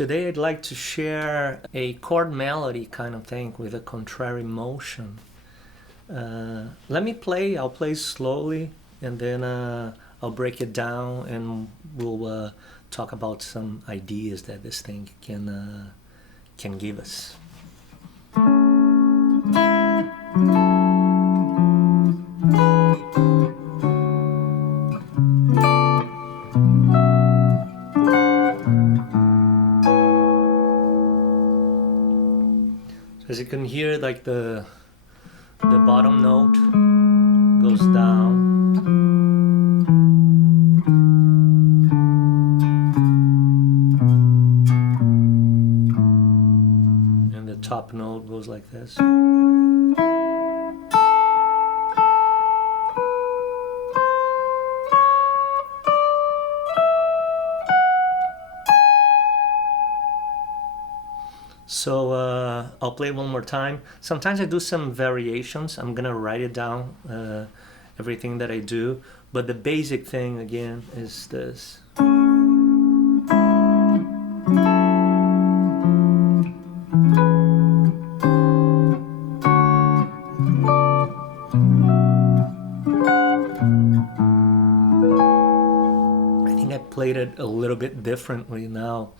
Today I'd like to share a chord melody kind of thing with a contrary motion. Let me play, I'll play slowly, and then I'll break it down and we'll talk about some ideas that this thing can give us. As you can hear, like the bottom note goes down, and the top note goes like this. So I'll play one more time. Sometimes I do some variations. I'm gonna write it down, everything that I do. But the basic thing again is this. I think I played it a little bit differently now.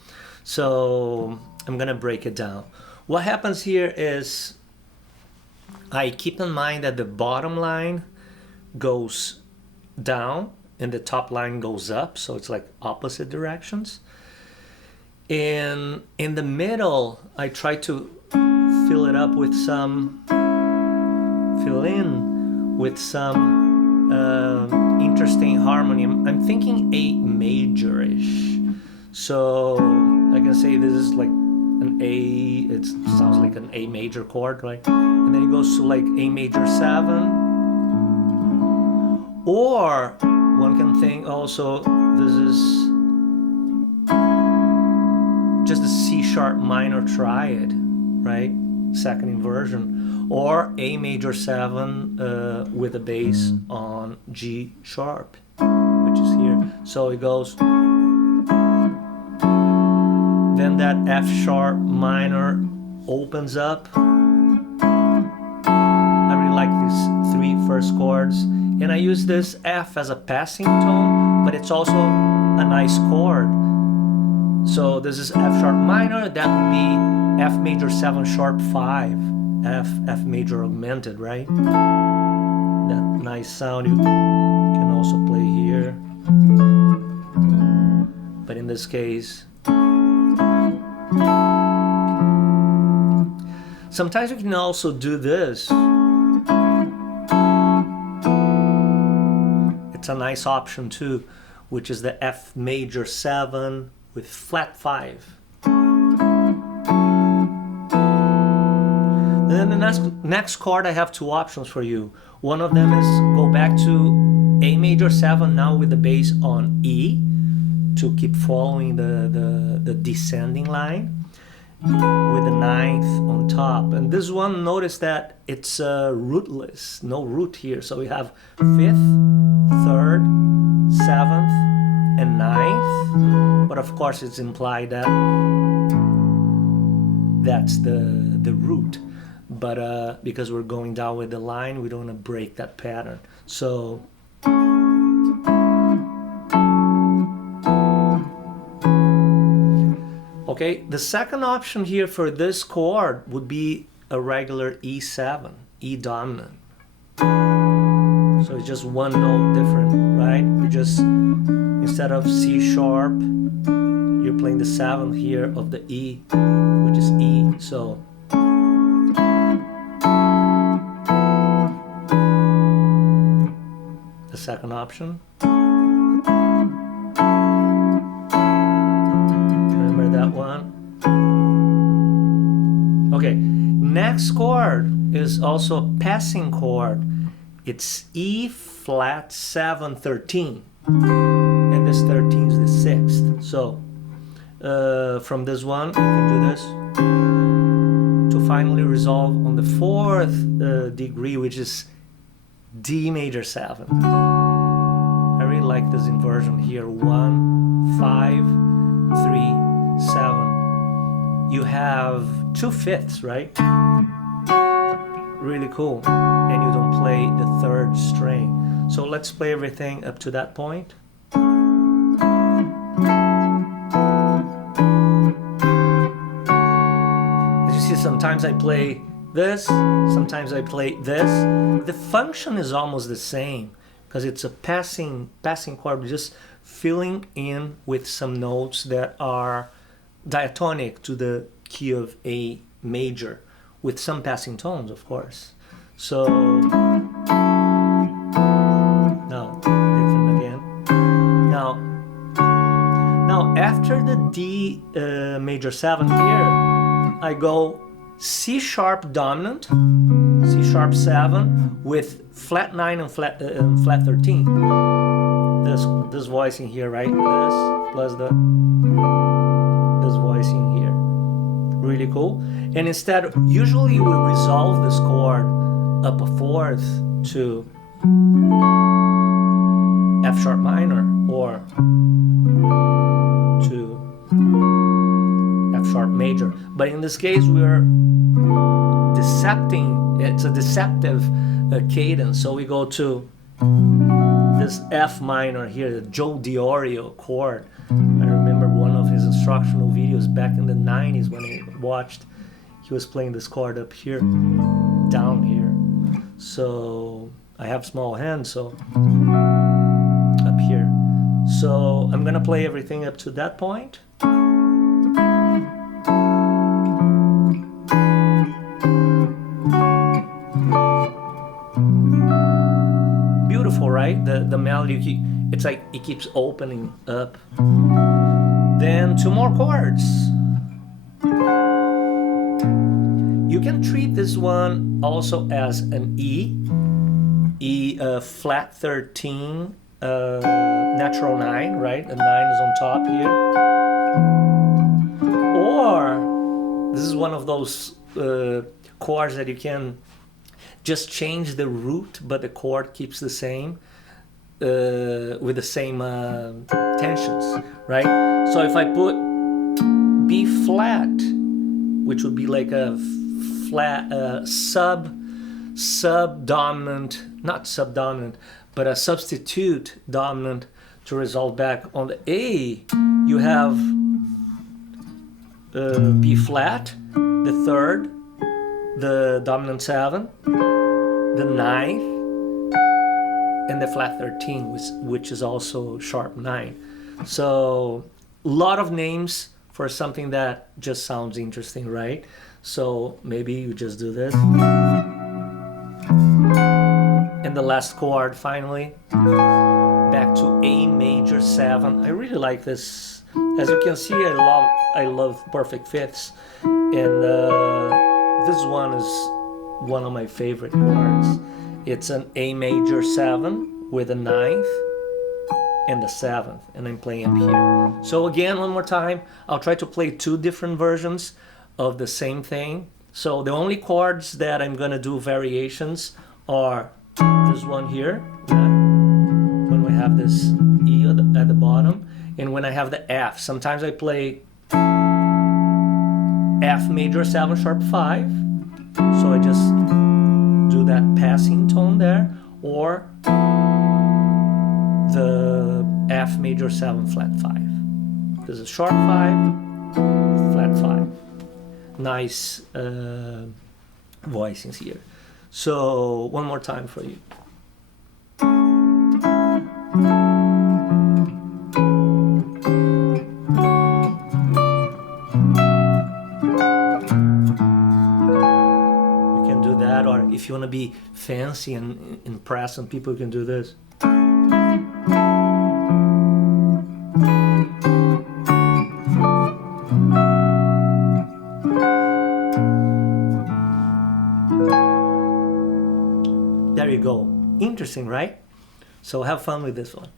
So I'm gonna break it down. What happens here is I keep in mind that the bottom line goes down and the top line goes up, so it's like opposite directions. And in the middle, I try to fill in with some interesting harmony. I'm thinking A major-ish. So I can say this is like an A, it sounds like an A major chord, right? And then it goes to like A major 7. Or one can think also this is just a C sharp minor triad, right? Second inversion. Or A major 7 with a bass on G sharp, which is here. So it goes. Then that F sharp minor opens up. I really like these three first chords. And I use this F as a passing tone, but it's also a nice chord. So this is F sharp minor, that would be F major 7 sharp 5. F major augmented, right? That nice sound you can also play here. But in this case, sometimes you can also do this. It's a nice option too, which is the F major 7 with flat 5. Then the next chord, I have two options for you. One of them is go back to A major 7 now with the bass on E to keep following the descending line with the 9th on top. And this one, notice that it's rootless, no root here. So we have 5th, 3rd, 7th, and 9th. But of course it's implied that that's the root. But because we're going down with the line, we don't want to break that pattern. So okay, the second option here for this chord would be a regular E7, E dominant. So it's just one note different, right? You just, instead of C sharp, you're playing the 7th here of the E, which is E. So the second option. Remember that one? Okay, next chord is also a passing chord. It's E flat 7 13, and this 13 is the 6th. So from this one, you can do this to finally resolve on the 4th degree, which is D major 7. I really like this inversion here. 1, 5, 3, 7. you have 2/5, right? Really cool. And you don't play the third string. So let's play everything up to that point. As you see, sometimes I play this, sometimes I play this. The function is almost the same because it's a passing chord, just filling in with some notes that are diatonic to the key of A major, with some passing tones, of course. So now different again. Now after the D major 7 here, I go C sharp dominant, C sharp 7 with flat 9 and flat 13. This voicing here, right? This plus this voicing here. Really cool. And instead, usually we resolve this chord up a fourth to F sharp minor or to F sharp major. But in this case, we're decepting. It's a deceptive cadence. So we go to this F minor here, the Joe Diorio chord. I remember one of his instructional videos back in the 90s when I watched. He was playing this chord up here, down here. So I have small hands, so up here. So I'm gonna play everything up to that point. Beautiful, right? The melody, it's like it keeps opening up. Then 2 more chords. You can treat this one also as an E flat 13, natural 9, right? The 9 is on top here. Or this is one of those chords that you can just change the root, but the chord keeps the same, with the same tensions, right? So if I put B flat, which would be like a flat sub-dominant, not sub-dominant, but a substitute dominant to resolve back on the A, you have B flat, the third, the dominant 7, the 9th, and the flat 13, which is also sharp 9. So a lot of names for something that just sounds interesting, right? So maybe you just do this. And the last chord finally, back to A major 7. I really like this. As you can see, I love perfect fifths. And this one is one of my favorite chords. It's an A major 7 with a 9th and the 7th, and I'm playing up here. So again, one more time, I'll try to play 2 different versions of the same thing. So the only chords that I'm gonna do variations are this one here, when we have this E at the bottom, and when I have the F. Sometimes I play F major 7 sharp 5, so I just do that passing tone there, or the F major 7 flat 5. This is sharp 5, flat 5. Nice voicings here. So one more time for you. You can do that, or if you want to be fancy and impress some people, you can do this. There you go. Interesting, right? So have fun with this one.